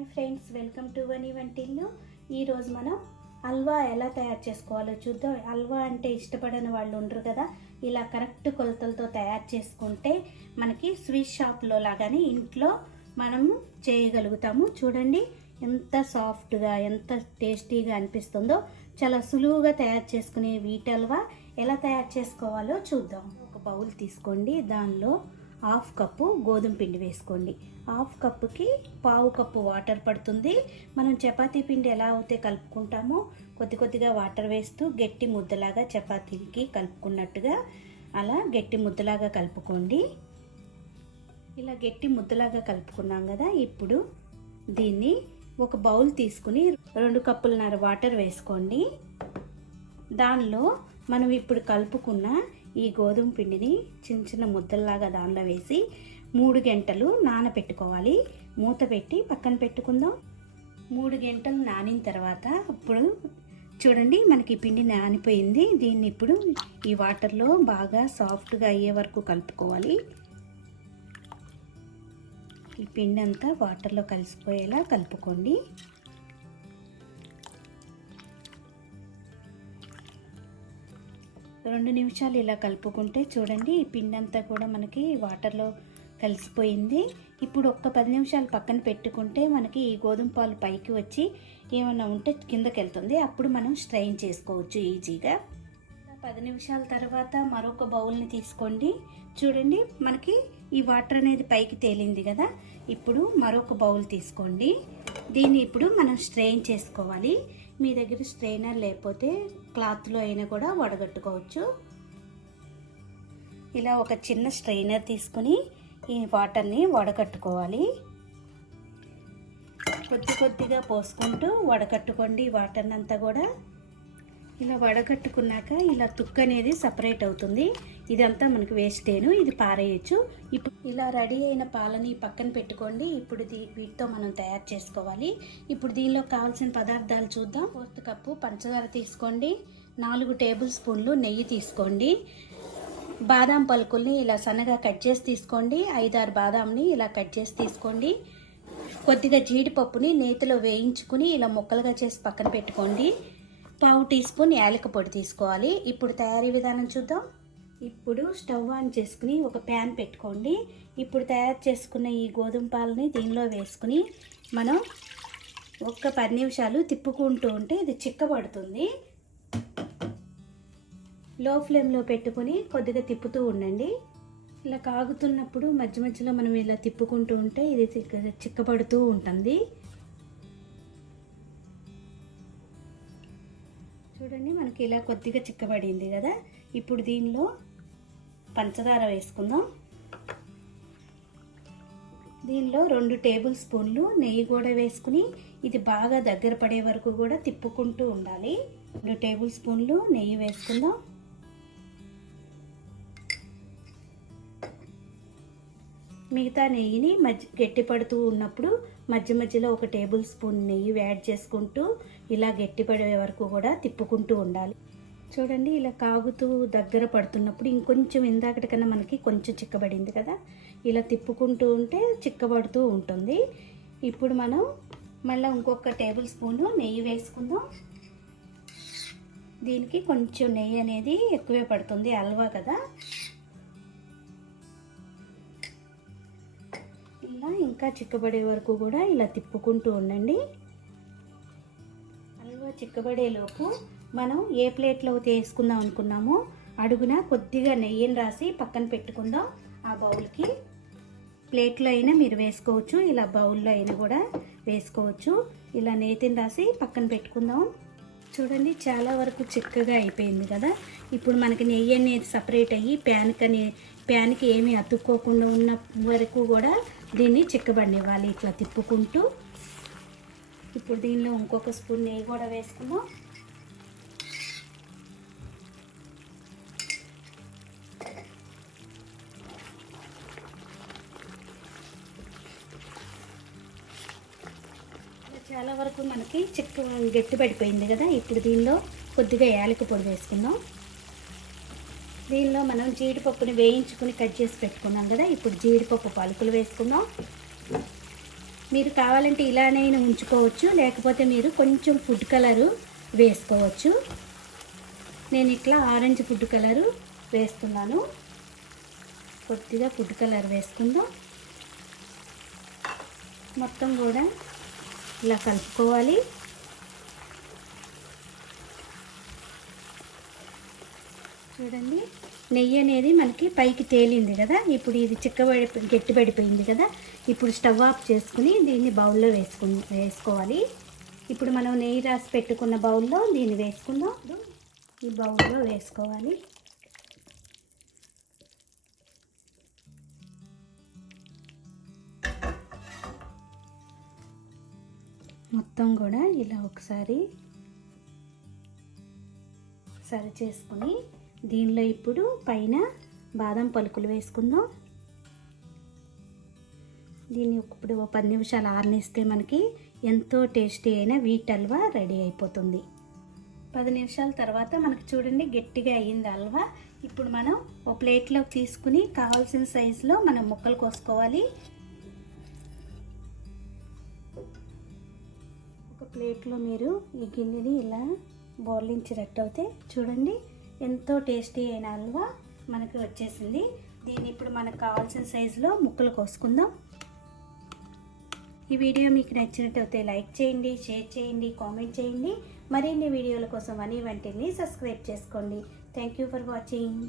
Hi friends, welcome to వని వంటిల్లు. ఈరోజు మనం హల్వా ఎలా తయారు చేసుకోవాలో చూద్దాం. హల్వా అంటే ఇష్టపడని వాళ్ళు ఉండరు కదా. ఇలా కరెక్ట్ కొలతలతో తయారు చేసుకుంటే మనకి స్వీట్ షాప్లో లాగానే ఇంట్లో మనము చేయగలుగుతాము. చూడండి ఎంత సాఫ్ట్గా, ఎంత టేస్టీగా అనిపిస్తుందో. చాలా సులువుగా తయారు చేసుకునే వీట్ హల్వా ఎలా తయారు చేసుకోవాలో చూద్దాం. ఒక బౌల్ తీసుకోండి, దానిలో హాఫ్ కప్పు గోధుమ పిండి వేసుకోండి. హాఫ్ కప్పుకి పావు కప్పు వాటర్ పడుతుంది. మనం చపాతీ పిండి ఎలా అయితే కలుపుకుంటామో కొద్ది కొద్దిగా వాటర్ వేస్తూ గట్టి ముద్దలాగా చపాతీకి కలుపుకున్నట్టుగా అలా గట్టి ముద్దలాగా కలుపుకోండి. ఇలా గట్టి ముద్దలాగా కలుపుకున్నాం కదా. ఇప్పుడు దీన్ని ఒక బౌల్ తీసుకుని 2 కప్పులన్నర వాటర్ వేసుకోండి. దానిలో మనం ఇప్పుడు కలుపుకున్న ఈ గోధుమ పిండిని చిన్న చిన్న ముద్దల్లాగా దానిలో వేసి 3 గంటలు నానబెట్టుకోవాలి. మూత పెట్టి పక్కన పెట్టుకుందాం. 3 గంటలు నానిన తర్వాత ఇప్పుడు చూడండి మనకి పిండి నానిపోయింది. దీన్ని ఇప్పుడు ఈ వాటర్లో బాగా సాఫ్ట్గా అయ్యే వరకు కలుపుకోవాలి. ఈ పిండి అంతా వాటర్లో కలిసిపోయేలా కలుపుకోండి. రెండు నిమిషాలు ఇలా కలుపుకుంటే చూడండి ఈ పిండి అంతా కూడా మనకి వాటర్లో కలిసిపోయింది. ఇప్పుడు ఒక్క 10 నిమిషాలు పక్కన పెట్టుకుంటే మనకి ఈ గోధుమ పాలు పైకి వచ్చి ఏమన్నా ఉంటే కిందకి వెళ్తుంది. అప్పుడు మనం స్ట్రెయిన్ చేసుకోవచ్చు ఈజీగా. 10 నిమిషాల తర్వాత మరొక బౌల్ని తీసుకోండి. చూడండి మనకి ఈ వాటర్ అనేది పైకి తేలింది కదా. ఇప్పుడు మరొక బౌల్ తీసుకోండి. దీన్ని ఇప్పుడు మనం స్ట్రెయిన్ చేసుకోవాలి. మీ దగ్గర స్ట్రెయినర్ లేకపోతే క్లాత్లో అయినా కూడా వడగట్టుకోవచ్చు. ఇలా ఒక చిన్న స్ట్రెయినర్ తీసుకుని ఈ వాటర్ని వడకట్టుకోవాలి. కొద్ది కొద్దిగా పోసుకుంటూ వడకట్టుకోండి ఈ వాటర్ని అంతా కూడా. ఇలా వడగట్టుకున్నాక ఇలా తుక్కు అనేది సపరేట్ అవుతుంది. ఇదంతా మనకు వేస్టేను, ఇది పారేయచ్చు. ఇప్పుడు ఇలా రెడీ అయిన పాలని పక్కన పెట్టుకోండి. ఇప్పుడు వీటితో మనం తయారు చేసుకోవాలి. ఇప్పుడు దీనిలో కావాల్సిన పదార్థాలు చూద్దాం. 4 కప్పు పంచదార తీసుకోండి. 4 టేబుల్ స్పూన్లు నెయ్యి తీసుకోండి. బాదాం పలుకుల్ని ఇలా సన్నగా కట్ చేసి తీసుకోండి. 5-6 బాదాంని ఇలా కట్ చేసి తీసుకోండి. కొద్దిగా జీడిపప్పుని నేతిలో వేయించుకుని ఇలా ముక్కలుగా చేసి పక్కన పెట్టుకోండి. పావు టీ స్పూన్ యాలక పొడి తీసుకోవాలి. ఇప్పుడు తయారీ విధానం చూద్దాం. ఇప్పుడు స్టవ్ ఆన్ చేసుకుని ఒక ప్యాన్ పెట్టుకోండి. ఇప్పుడు తయారు చేసుకున్న ఈ గోధుమ పాలని దీనిలో వేసుకుని మనం ఒక్క 10 నిమిషాలు తిప్పుకుంటూ ఉంటే ఇది చిక్కబడుతుంది. లో ఫ్లేమ్లో పెట్టుకుని కొద్దిగా తిప్పుతూ ఉండండి. ఇలా కాగుతున్నప్పుడు మధ్య మధ్యలో మనం ఇలా తిప్పుకుంటూ ఉంటే ఇది చిక్కబడుతూ ఉంటుంది. చూడండి మనకి ఇలా కొద్దిగా చిక్కబడింది కదా. ఇప్పుడు దీనిలో పంచదార వేసుకుందాం. దీనిలో 2 టేబుల్ స్పూన్లు నెయ్యి కూడా వేసుకుని ఇది బాగా దగ్గర పడే వరకు కూడా తిప్పుకుంటూ ఉండాలి. 2 టేబుల్ స్పూన్లు నెయ్యి వేసుకుందాం. మిగతా నెయ్యిని గట్టి పడుతూ ఉన్నప్పుడు మధ్య మధ్యలో 1 టేబుల్ స్పూన్ నెయ్యి యాడ్ చేసుకుంటూ ఇలా గట్టిపడే వరకు కూడా తిప్పుకుంటూ ఉండాలి. చూడండి ఇలా కాగుతూ దగ్గర పడుతున్నప్పుడు ఇంకొంచెం ఇందాకటి కన్నా మనకి కొంచెం చిక్కబడింది కదా. ఇలా తిప్పుకుంటూ ఉంటే చిక్కబడుతూ ఉంటుంది. ఇప్పుడు మనం మళ్ళీ ఇంకొక టేబుల్ స్పూను నెయ్యి వేసుకుందాం. దీనికి కొంచెం నెయ్యి అనేది ఎక్కువే పడుతుంది, హల్వా కదా. ఇలా ఇంకా చిక్కబడే వరకు కూడా ఇలా తిప్పుకుంటూ ఉండండి. హల్వా చిక్కబడేలోపు మనం ఏ ప్లేట్లో తీసుకుందాం అనుకున్నామో అడుగున కొద్దిగా నెయ్యిని రాసి పక్కన పెట్టుకుందాం. ఆ బౌల్కి ప్లేట్లో అయినా మీరు వేసుకోవచ్చు, ఇలా బౌల్లో అయినా కూడా వేసుకోవచ్చు. ఇలా నేతిని రాసి పక్కన పెట్టుకుందాం. చూడండి చాలా వరకు చిక్కగా అయిపోయింది కదా. ఇప్పుడు మనకి నెయ్యి అనేది సపరేట్ అయ్యి ప్యాన్కి ఏమీ అతుక్కోకుండా ఉన్న వరకు కూడా దీన్ని చిక్కబడినివ్వాలి ఇట్లా తిప్పుకుంటూ. ఇప్పుడు దీనిలో ఇంకొక స్పూన్ నెయ్యి కూడా వేసుకుందాం. చాలా వరకు మనకి గట్టి పడిపోయింది కదా. ఇప్పుడు దీనిలో కొద్దిగా యాలక పొడి వేసుకుందాం. దీనిలో మనం జీడిపప్పుని వేయించుకుని కట్ చేసి పెట్టుకున్నాం కదా. ఇప్పుడు జీడిపప్పు పలుకులు వేసుకుందాం. మీరు కావాలంటే ఇలానే ఉంచుకోవచ్చు, లేకపోతే మీరు కొంచెం ఫుడ్ కలరు వేసుకోవచ్చు. నేను ఇట్లా ఆరెంజ్ ఫుడ్ కలరు వేస్తున్నాను. కొద్దిగా ఫుడ్ కలర్ వేసుకుందాం. మొత్తం కూడా ఇలా కలుపుకోవాలి. చూడండి, నెయ్యి అనేది మనకి పైకి తేలింది కదా. ఇప్పుడు ఇది గట్టిపడిపోయింది కదా. ఇప్పుడు స్టవ్ ఆఫ్ చేసుకుని దీన్ని బౌల్లో వేసుకోవాలి. ఇప్పుడు మనం నెయ్యి రాసి పెట్టుకున్న బౌల్లో దీన్ని వేసుకుందాం. ఈ బౌల్లో వేసుకోవాలి. మొత్తం కూడా ఇలా ఒకసారి సరి చేసుకుని దీనిలో ఇప్పుడు పైన బాదం పలుకులు వేసుకుందాం. దీన్ని ఇప్పుడు 10 నిమిషాలు ఆరనిస్తే మనకి ఎంతో టేస్టీ అయిన వీట్ హల్వా రెడీ అయిపోతుంది. 10 నిమిషాల తర్వాత మనకి చూడండి గట్టిగా అయ్యింది హల్వా. ఇప్పుడు మనం ఒక ప్లేట్లోకి తీసుకుని కావాల్సిన సైజులో మనం ముక్కలు కోసుకోవాలి. ఒక ప్లేట్లో మీరు ఈ గిన్నెని ఇలా బోర్లించినట్టు అయితే చూడండి ఎంతో టేస్టీ అయిన హల్వా మనకి వచ్చేసింది. దీన్ని ఇప్పుడు మనకు కావాల్సిన సైజులో ముక్కలు కోసుకుందాం. ఈ వీడియో మీకు నచ్చినట్టయితే లైక్ చేయండి, షేర్ చేయండి, కామెంట్ చేయండి. మరిన్ని వీడియోల కోసం వనీ వంటిల్ని సబ్స్క్రైబ్ చేసుకోండి. Thank you for watching.